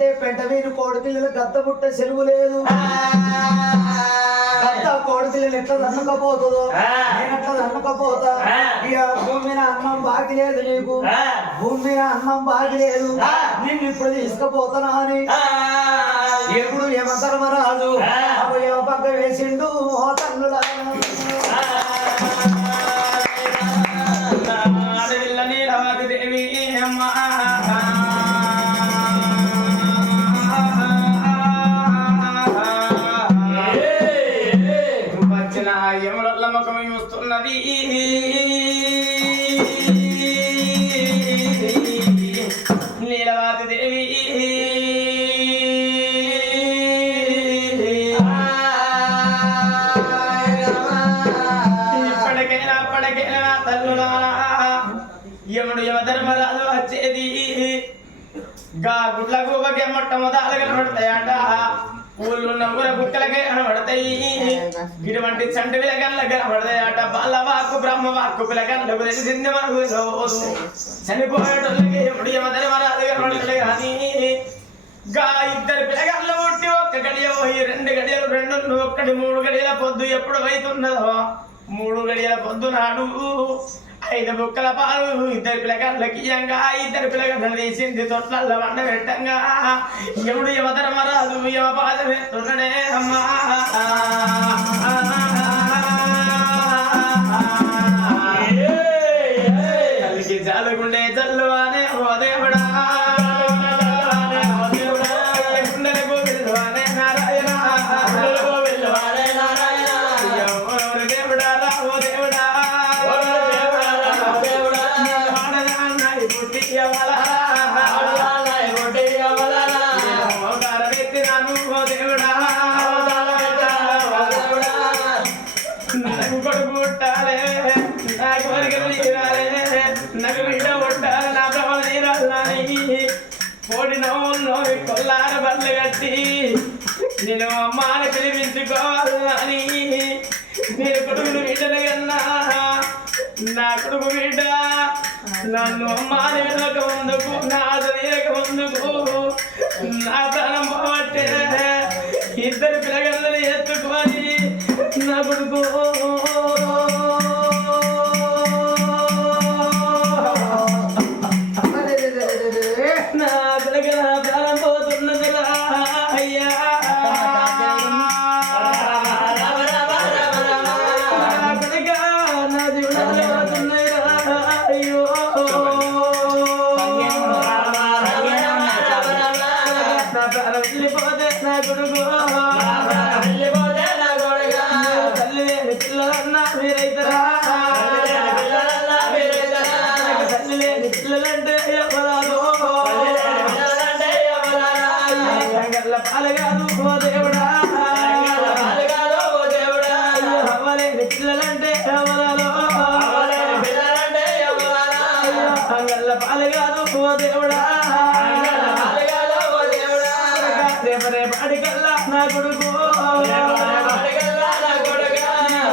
ఎందుకంటే పెంట మీద కోడి పిల్లలు గద్ద పుట్ట చెరువు లేదు గద్ద కోడి పిల్లలు ఎట్లా దన్నకపోతుందో నేను ఎట్లా దన్నకపోతా ఇక భూమి మీద అన్నం బాకి లేదు నీకు భూమి మీద అన్నం బాకి లేదు నిన్ను ఇప్పుడు తీసుకుపోతానా అని ఎప్పుడు ఏమంతరమరాజు ఏమ పక్క వేసిండు తన్నుడా దేవి అమ్మా వచ్చిన యముల ముఖం చూస్తున్నది నీలవాది దేవి ఇప్పటికైనా తల్లులా యముడు యమధర్మరాజు వచ్చేది గా గుడ్ల గూబకే మొట్టమొదలు కనబడతాయట ఊళ్ళున్న ఊర బుక్కలకే కనబడతాయి ఇటువంటి చంటి పిలగన్లకు కనబడతాయట బాలవాక్కు బ్రహ్మవాక్కు పిలగన్లకు తెలిసింది మనకు చనిపోయేటోళ్ళకి యముడు యమధర్మరాజు కనబడలే కానీ గా ఇద్దరు పిలగన్లు పుట్టి ఒక్క గడియ పోయి 2 గడియలు 2 ఒక్కటి 3 గడియల పొద్దు ఎప్పుడు అవుతున్నదో 3 గడియల పొద్దు నాడు 5 బుక్కల పాలు ఇద్దరు పిల్లగాళ్ళకి ఇయ్యంగా 2 పిల్లగాళ్ళని తీసింది తొట్లల్ల వండ పెట్టంగా యముడు యమధర్మరాజు యమ పాదం ఎత్తున్నాడే అమ్మా తల్లికి జాలుగుండే జల్లు అనే ఓ దేవుడా కొల్లార బండ్లు కట్టి నేను అమ్మాని పిలిపించుకోవాలని నేను కొడుకును బిడ్డలు కన్నా నా కొడుకు బిడ్డ నన్ను అమ్మాని వినక ముందుకు నా తీరక ముందుకు నా ప్రాణం పోవట్టే 2 పిల్లగల్లని ఎత్తుకొని నా కొడుకు నా పిల్లగల ప్రాణం పోతున్నదిరా అయ్యా నా జీవనాలు పోతున్నాయిరా అయ్యో నా ప్రాణం వెళ్ళిపోతే నా కొడుకు తల్లి లేని పిల్లలన్నా మీరైతరా తల్లి లేని పిల్లలంటే ఎవరాలో పాలగాదు ఓ దేవుడా అవ్వలేని పిల్లలంటే ఎవరాలో అంగళ్ళ పాలగాదు ఓ దేవుడా రేపటికల్లా నా కొడుకు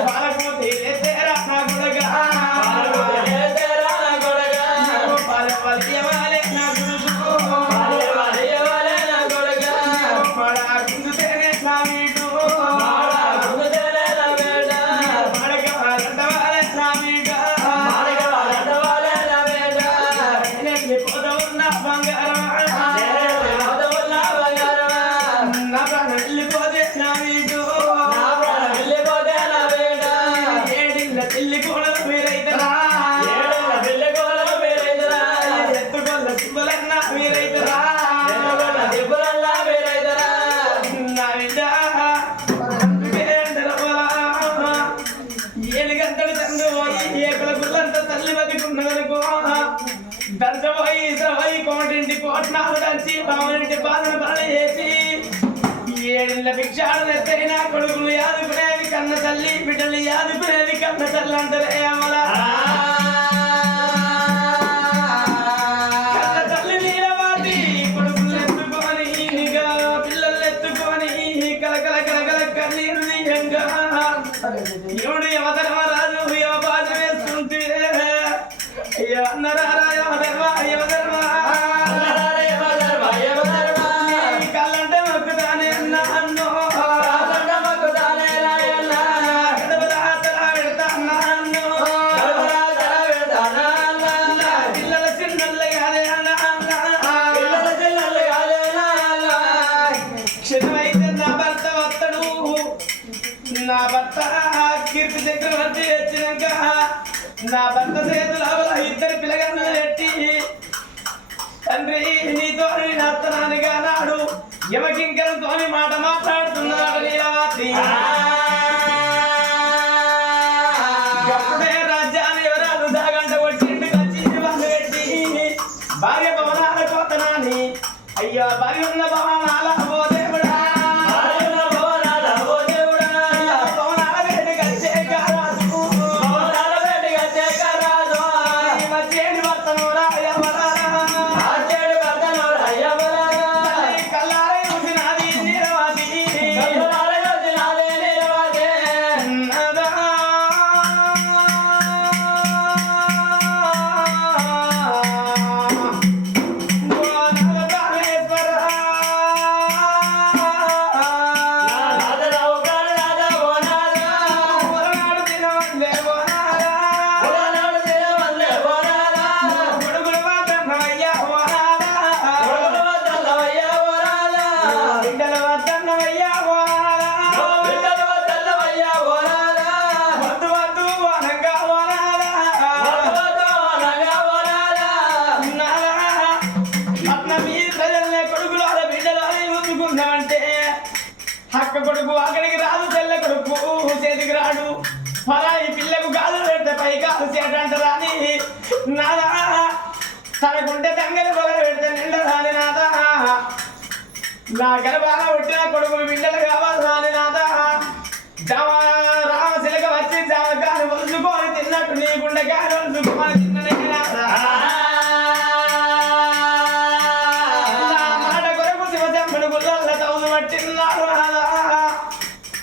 పాలకూతి ఎత్తేరా నా కొడుగా పాలవాలే నా కొడుకు కోటింటి కోట్నాలు దంచి బావునింటి బాధను బల చేసి 7 భిక్షాలు ఎత్తైనా కొడుకులు యాదుకునేది కన్న తల్లి బిడ్డలు యాదుకునేది కన్న తల్లి అంటారే అమల కన్న తల్లి నీలవాటి కొడుకులు ఎత్తుకొని పిల్లలు ఎత్తుకొని కలకల కలకల కన్నీరు నీయంగా ఎవడు యమధర్మరాజు యమ బాధ వేస్తుంటే అన్నరారా యమధర్మ యమధర్మ నా భర్త చేతుల ఇద్దరు పిల్లగాళ్ళు పెట్టి తండ్రి నీతో నత్తనానిగా నాడు యమకింకరంతో మాట మాట్లాడుతున్నాడు నీలవాతి అప్పుడే రాజ్యాన్ని ఎవరాలు దాగంట కొట్టిండు వచ్చి వాళ్ళు పెట్టి భార్య భవనాల కోతనాని అయ్యా భార్య ఉన్న భవనాల ఓ దేవుడా అక్క కొడుకు అక్కడికి రాదు తెల్ల కొడుకు చేతికి రాడు పరాయి పిల్లకు గాలు పెడితే పై కాలు చేటంటారా అని నాదా తనకుంటే తంగలి పొగలు పెడితే నిండరాని నాదా నా గర్భాల పుట్టిన కొడుకులు బిడ్డలు కావాలి రాని నాదా రామశిలక వచ్చి జామకాలు వలుచుకొని తిన్నట్టు నీ గుండెకాయలు వలుచుకొని తిన్ననే నాదా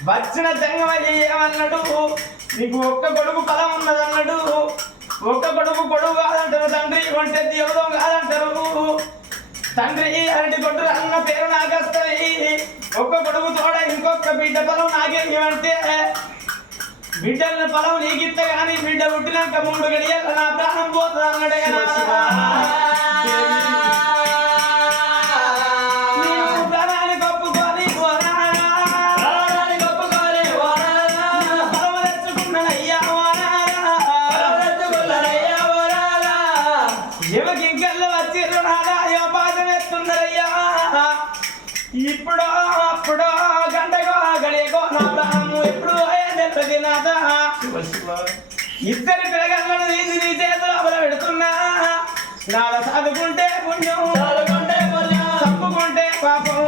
వచ్చిన జంగమయ్య ఏమన్నాడు నీకు ఒక్క కొడుకు ఫలం ఉన్నదన్నాడు ఒక్క కొడుకు కాదంటారు తండ్రి కొంటే దేవుడు కాదంటారు తండ్రి అరటి కొట్టు అన్న పేరు నాకు వస్తుంది ఒక్క కొడుకు తోడ ఇంకొక బిడ్డ ఫలం నాకే అంటే బిడ్డల ఫలం నీకిత్త కానీ బిడ్డ పుట్టినాక 3 గడియల నా ప్రాణం పోతుంది అన్నాడే ఇప్పుడు అప్పుడు గంటగో గడియగో నా ప్రాణము ఎప్పుడు అయ్యేది నాదా ఇద్దరి పిల్లగాళ్ళను తీసి నీ చేతులు అమలు పెడుతున్నా నాడ చదువుకుంటే పుణ్యం చంపుకుంటే పాపం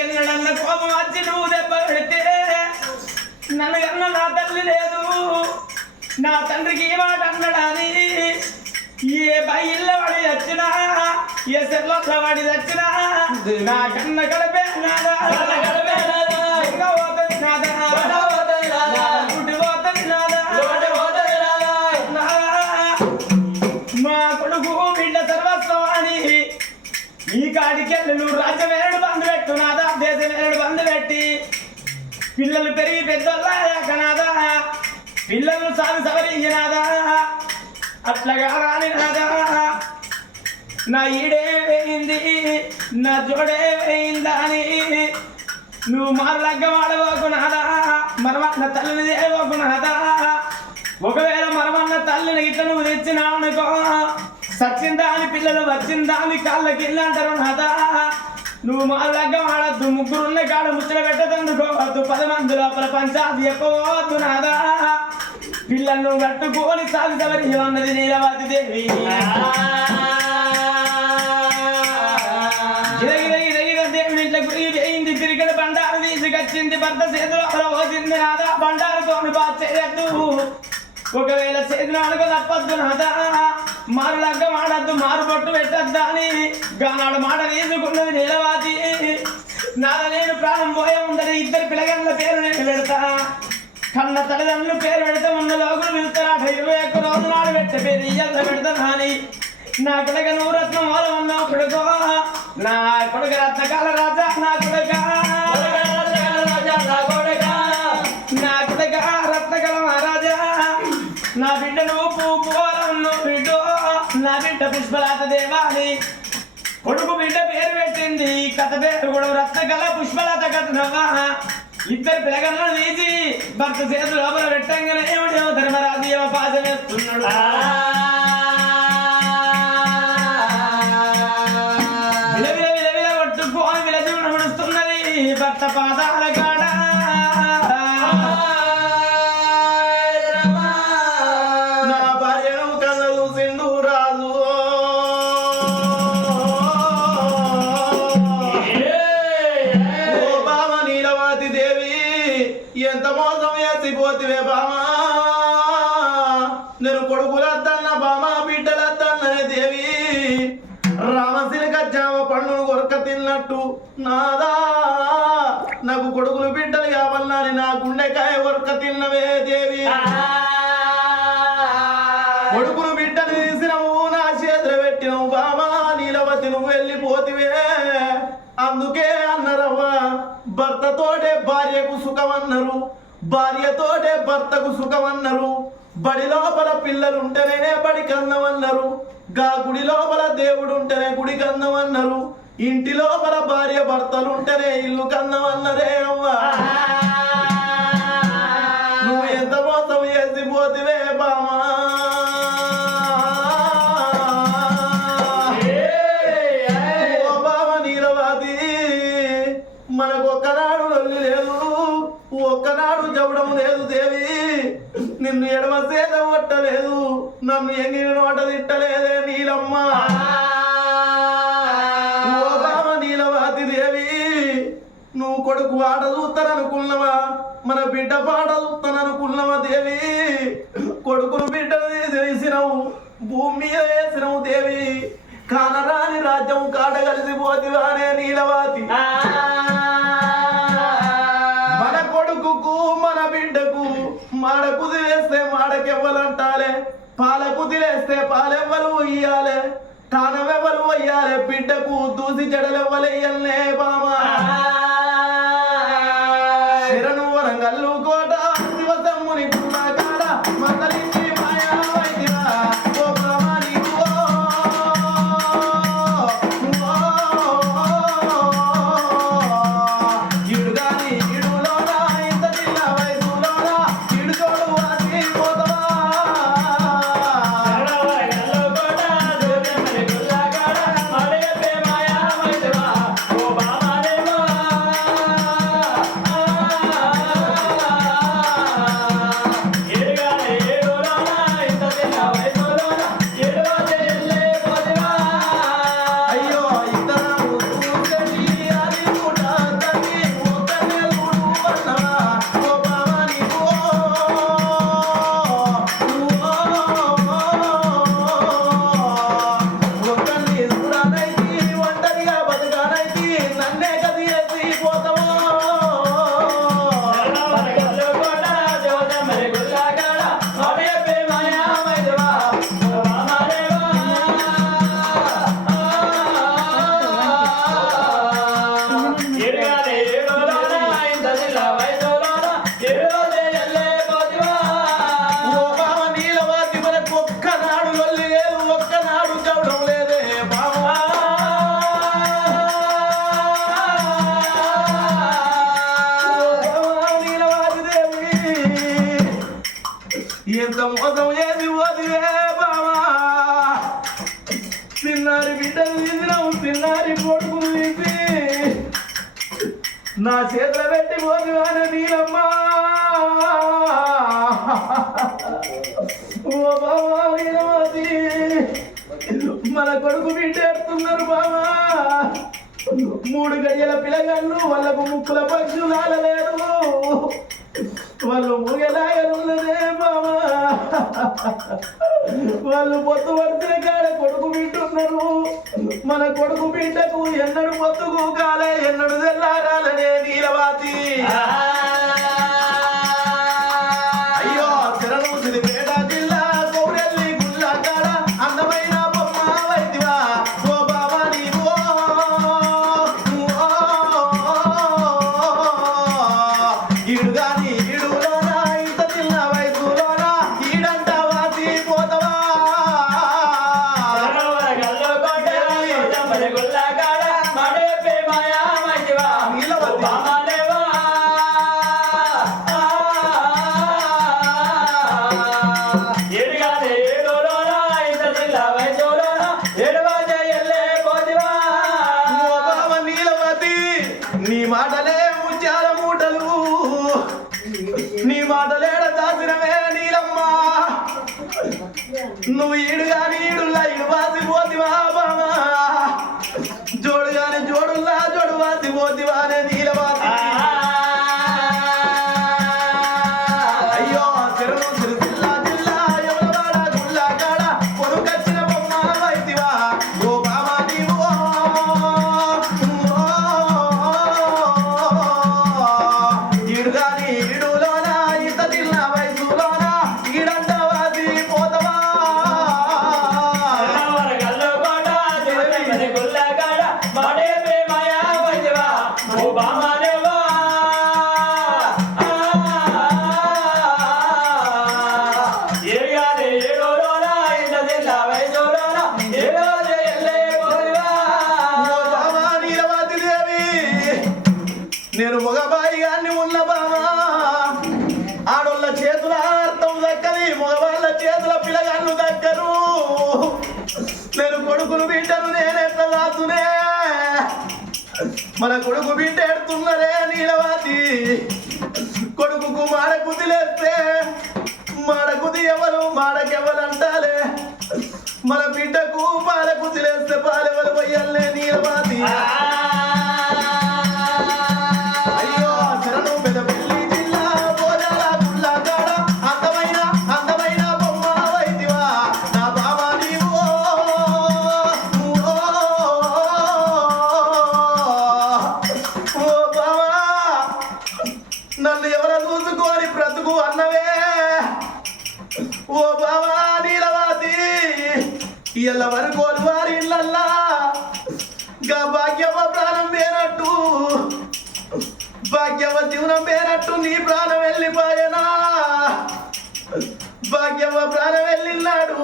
ఎన్నడన్న కోపం వచ్చి నువ్వు దెబ్బ పెడితే నన్ను కన్నా నా తల్లి లేదు నా తండ్రికి ఏ మాట అన్నడాని ఏ బయళ్ళ వాడి వచ్చినా ఏ సెర్ల వాడి వచ్చినా నా కన్న గడపే నాదా మా కొడుకు బిడ్డ సర్వస్వాణి ఈ కాడికెళ్ళి నువ్వు రాజ్యమేరడు బంధు పెట్టు నాదా దేశమేరడు బంధు పెట్టి పిల్లలు పెరిగి పెద్దోళ్ళాక నాదా పిల్లలను సాగు సవరించినాదా అట్లాగా రాని నాదా నా ఈడే వేయింది నా జోడే వేయిందా అని నువ్వు మారులగ్గ వాడవోకు నాదా మరమన్న తల్లిని దేవోకు నాదా ఒకవేళ మరమన్న తల్లిని ఇట్లా నువ్వు తెచ్చినావు అనుకో సచ్చిందా అని పిల్లలు వచ్చిందా అని కాళ్ళకి అంటారు నాదా నువ్వు మారులగ్గ వాడద్దు 3 ఉన్న కాడ ముచ్చట పెట్టదందుకోవద్దు 10 మంది లోపల పంచాది ఎక్కువద్దు నాదా పిల్లలను కట్టుకొని సాగుతవరి అన్నది నీలవాతి దేవి దేవుని ఇంట్లో గురి వేయింది తిరిగడ బండారు తీసుకొచ్చింది భర్త చేతులు పోసింది నాదా బండారుతో బాచేయద్దు ఒకవేళ చేతిన అనుకో తప్పద్దు నాదా మారులగ్గ వాడద్దు మారు పట్టు పెట్టద్దా అని గానాడు మాట తీసుకున్నది నీలవాతి నాద నేను ప్రాణం పోయే ఉండదు ఇద్దరు పిల్లగాళ్ళ పేరు నేను పెడతా కన్న తల్లిదండ్రులు పేరు పెడితే ఉన్న లోగులు పిలుస్తారా 21 రోజు నాడు పెట్టే పేరు ఇయ్యాల పెడతా కానీ నా కొడుక నువ్వు రత్నం మూల ఉన్నావు కొడుకో నా కొడుక రత్నకాల రాజా నా కొడుక నా కొడుక రత్నకాల మహారాజా నా బిడ్డ నువ్వు పువ్వు పోల ఉన్నావు బిడ్డ నా బిడ్డ పుష్పలత దేవాని కొడుకు బిడ్డ పేరు పెట్టింది కథ పేరు కూడా రత్నకళ పుష్పలత కథనవ్వా ఇద్దరు పిల్లగలను తీసి భర్త చేతులు లోపల పెట్టంగానే ఏమిటేమో ధర్మరాజు ఏమో పాద వేస్తున్నాడు విలవిల విలవిల కొట్టుకోని విలజుడు నడుస్తున్నది భర్త పాదాల కాడ నా భార్యను కళ్ళలు సింధు రాజు ఓ బామ నీలవతి దేవి ఎంత మోసం చేసిపోతివే బామా నేను కొడుకులద్దన్న బామ బిడ్డలద్దన్ననే దేవి రామశిలక జామ పండును కొరక తిన్నట్టు నాదా నాకు కొడుకులు బిడ్డలు కావాలని నా గుండెకాయ కొరక తిన్నవే దేవి కొడుకును బిడ్డను తీసినవు నా చేతులు పెట్టినవు బామా నీలవతి నువ్వు వెళ్ళిపోతివే అందుకే అన్నరవ్వ భర్తతోటే భార్యకు సుఖమన్నారు భార్యతోటే భర్తకు సుఖమన్నారు బడి లోపల పిల్లలుంటేనే బడి కన్నమన్నారు గా గుడి లోపల దేవుడు ఉంటేనే గుడి కన్నమన్నారు ఇంటి లోపల భార్య భర్తలుంటేనే ఇల్లు కన్నమన్నరే అవ్వా నువ్వు ఎంత మోసం చేసిపోతివే బామా ఓ బామ నీలవాది మనకు ఒక్కనాడు లొల్లి లేదు ఒక్కనాడు చెప్పడం లేదు దేవి నిన్ను ఎడమ సేద కొట్టలేదు నన్ను ఎంగిన నోట తిట్టలేదే నీలమ్మ ఓ బామ నీలవాది దేవి నువ్వు కొడుకు ఆట చూస్తాననుకున్నావా మన బిడ్డ పాట చూస్తాననుకున్నావా దేవి కొడుకును బిడ్డను తీసినావు భూమి మీద వేసినావు దేవి కానరాని రాజ్యం కాట కలిసిపోతివానే నీలవాతి మన కొడుకుకు మన బిడ్డకు మాడ కుదిలేస్తే మాడకెవ్వలంటాలే పాల కుదిలేస్తే పాలెవ్వలు ఇయ్యాలే తానవెవ్వలు అయ్యాలే బిడ్డకు దూసి జడలెవ్వలెయ్యల్నే బామా శరణు వరంగల్లు కోట శివసమ్ముని కాడ మందలించి మాయా వైద్యా ఓ బామా నీకు ఇడుగాని ఇడులోనా ఇంత చిన్న వయసులోనా ఇడు తోడు వాసి పోతవా అయ్యో ఇద్దరు చూసేటి అది కూడా తల్లి ఒక్కనే చూడవన్నవా ఓ బావా నీకు ఒక్కని చూడనైతి ఒంటరిగా బతకనైతి నన్నే కది ఎత్తి పోతావా ఓ బావ నీలవాతి మనకు ఒక్కనాడు లొల్లి లేదు ఒక్కనాడు చవడం లేదే బావా ఓ బావ నీలవాతి దేవి ఎంత మోసం చేసి పోతివే బావా చిన్నారి బిడ్డలు తీసినావు చిన్నారి కొడుకులు తీసి నా చేతులు పెట్టి పోతివానే నీలమ్మ ఓ బావా నీలవాతి మన కొడుకు బిడ్డ ఎడుతున్నారు బావా 3 గడియల పిల్లగాళ్ళు వాళ్ళకు ముక్కుల పక్షులు ఆలలేరు వాళ్ళు ముగలాగలున్నదే బావా వాళ్ళు పొత్తు పడితే కాడ కొడుకు బిడ్డున్నారు మన కొడుకు బిడ్డకు ఎన్నడు పొత్తుకు కాలే ఎన్నడు తెల్లారాలనే నీలవాతి అయ్యో శరణు సిరిపేట జిల్లా కౌరెల్లి గుళ్ళ కాడ అందమైన బొమ్మ వైద్యవా ఓ బావా నీవు ఇడుగాని ఇడులోనా ఇంత చిన్న వయసులోనా ఈడంట వాసి పోతవా నీ మాటలే ముత్యాల మూటలు నీ మాటలేడ దాసినవే నీలమ్మా నువ్వు ఈడుగాని ఈడుల్లా ఇడు వాసి పోతివా బామా జోడుగాని జోడుల్లా జోడు వాసి పోతివానే నీలవాసి నేను మగబాయి గాన్ని ఉన్న బామా ఆడోళ్ళ చేతుల అర్థం దక్కది మగవాళ్ళ చేతుల పిల్లగాళ్ళు దక్కరు నేను కొడుకును బిడ్డను నేనెట్లా రాదునే మన కొడుకు బిడ్డ ఎడుతున్నరే నీలవాతి కొడుకుకు మాడ కుదిలేస్తే మాడ కుది ఎవరు మాడకెవరు అంటాలే మన బిడ్డకు పాల కుదిలేస్తే పాలెవరు పోయల్లే నీలవాతి నన్ను ఎవరు చూసుకొని బ్రతుకు అన్నవే ఓ బావా నీలవాతి ఇళ్ళ వరకు వారి ఇళ్ళల్లా గా భాగ్యవ ప్రాణం పేనట్టు భాగ్యవ జీవనం పేనట్టు నీ ప్రాణం వెళ్ళిపోయేనా భాగ్యవ ప్రాణం వెళ్ళినాడు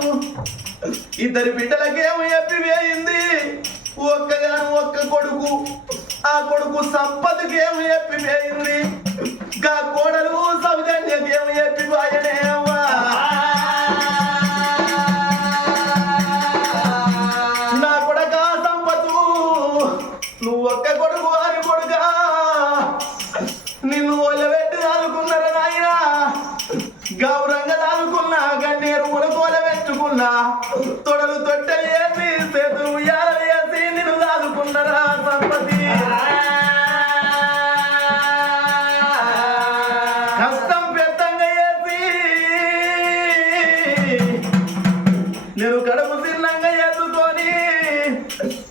ఇద్దరి బిడ్డలకేమో ఎప్పి వేయింది ఒక్కగాను ఒక్క కొడుకు ఆ కొడుకు సంపదకేమో ఎప్పి వేయింది గా కోడలు సౌజన్యకేమో ఎప్పి పోయనే అవ్వా నా కొడక సంపతు నువ్వు ఒక్క కొడుకు అని కొడుకా నిన్ను ఒళ్ళబెట్టి దాదుకున్నారా నాయనా గౌరంగా దాదుకున్నా గన్నేరు ఉడకోల పెట్టుకున్నా తొడలు తొట్టెలు వేసి చేతులు ఉయ్యాలలు వేసి నిన్ను దాదుకున్నారా సంపతి కష్టం పెద్దంగా వేసి నేను కడుపు చిన్నంగా ఎత్తుకొని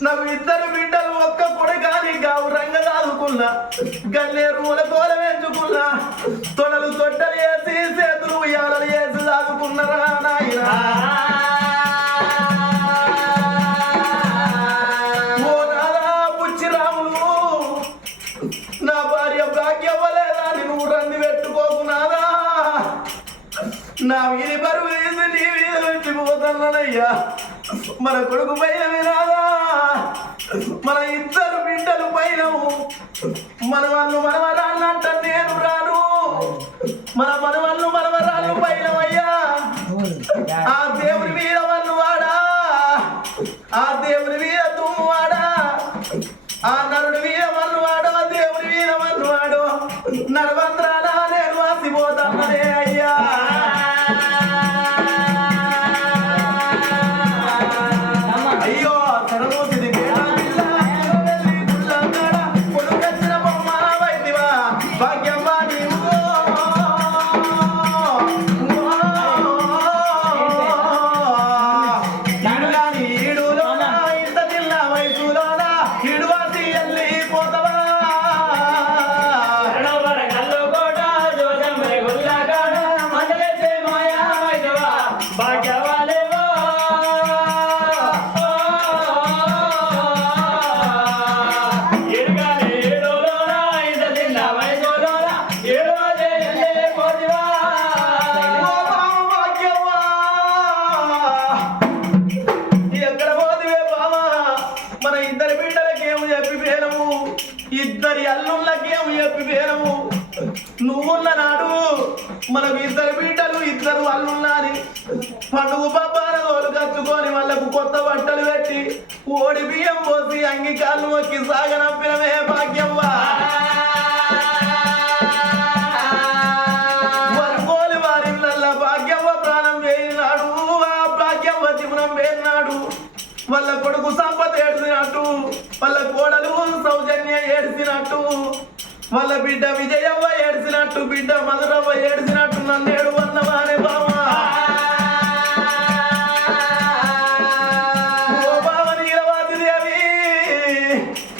నాకు ఇద్దరు బిడ్డలు ఒక్క కొడుకాని గౌరంగా దాదుకున్నా గన్నేరు ఉడకోల పెంచుకున్నా తొడలు తొట్టెలు వేసి చేతులు ఉయ్యాలలు వేసి దాదుకున్నారా నాయనా నా భార్య భాగ్యవ్వలేదా నువ్వు రంది పెట్టుకోకున్నాదా నా వీరి బరువు తీసి నీ వీధి పెట్టిపోతున్నానయ్యా మన కొడుకు పైన వినాదా మన ఇద్దరు బిడ్డలు పైన మనవాళ్ళు మనవరాళ్ళంట నేను రాను మన మనవాళ్ళు మనవరాళ్ళు పైన అయ్యా ఆ దేవుని మీద వన్ను వాడా ఆ దేవుని మీద తుమ్ము వాడా ఆ నరుడి మీద వన్ను వాడు ఆ దేవుని మీద వన్ను వాడు నరవంత్రాల నేను వాసిపోతానే అయ్యా అయ్యో తనమోసిది కొడుకొచ్చిన బొమ్మ వైద్యవా భాగ్యమ్మ నీవు ఈడుగాని ఈడులోన ఇంత పిల్ల వయసులోన ఈడువాసి వెళ్ళి పోతవా మన ఇద్దరి బిడ్డలకేమో చెప్పి పేరము ఇద్దరి అల్లుళ్ళకేమో చెప్పి పేరము నువ్వున్న నాడు మనకు ఇద్దరు బిడ్డలు ఇద్దరు అల్లుళ్ళని పండుగ పబ్బాన తోలు కచ్చుకొని వాళ్ళకు కొత్త బట్టలు పెట్టి ఓడి బియ్యం పోసి అంగికాళ్ళు మొక్కి సాగనంపినమే భాగ్యవ్వా వాళ్ళ కోడలు సౌజన్య ఏడ్చినట్టు వాళ్ళ బిడ్డ విజయవ్వ ఏడ్చినట్టు బిడ్డ మధురవ్వ ఏడ్చినట్టు నన్ను ఏడు అన్నవానే బావా ఓ బావ నీలవాతిదేవి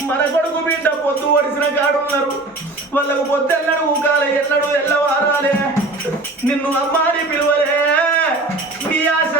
మన కొడుకు బిడ్డ పొద్దు ఒడిసిన కాడున్నారు వాళ్ళకు పొద్దెన్నడు ఊకాలే ఎన్నడు ఎల్లవారాలే నిన్ను అమ్మాని పిలువలే నీ ఆశ